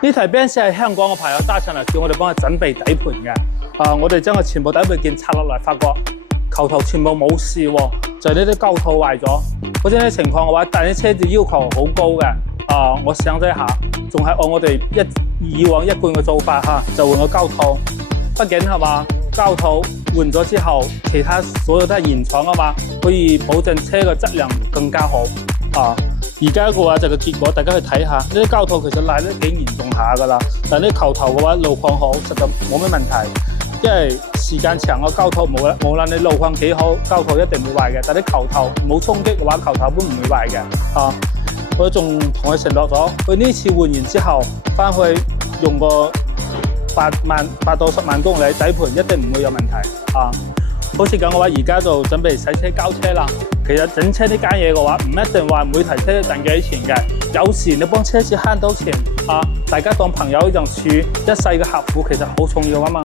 呢台 Benz 係香港嘅朋友揸上嚟，叫我哋幫佢準備底盤嘅。我哋將個全部底盤件拆落嚟，發覺球頭全部冇事喎，就係呢啲膠套壞咗。嗰種情況嘅話，但係車子要求好高嘅。我想咗一下，仲係按我哋以往一貫嘅做法就換個膠套。畢竟係嘛，膠套換咗之後，其他所有都係原廠啊嘛，可以保證車嘅質量更加好。而家嘅話就個結果，大家去睇下，呢啲膠套其實賴得幾嚴重下㗎啦。但係呢球頭嘅話，路況好，實在冇咩問題。因為時間長個膠套無論你路況幾好，膠套一定會壞嘅。但係啲球頭冇衝擊嘅話，球頭都唔會壞嘅。我仲同佢承諾咗，佢呢次換完之後，翻去用個8到10萬公里底盤一定唔會有問題。好似咁嘅話，而家就準備洗車交車啦。其實整車呢間嘢嘅話，唔一定話每台車都賺幾錢嘅。有時你幫車主慳到錢，大家當朋友一樣處，一世嘅客戶其實好重要啊嘛。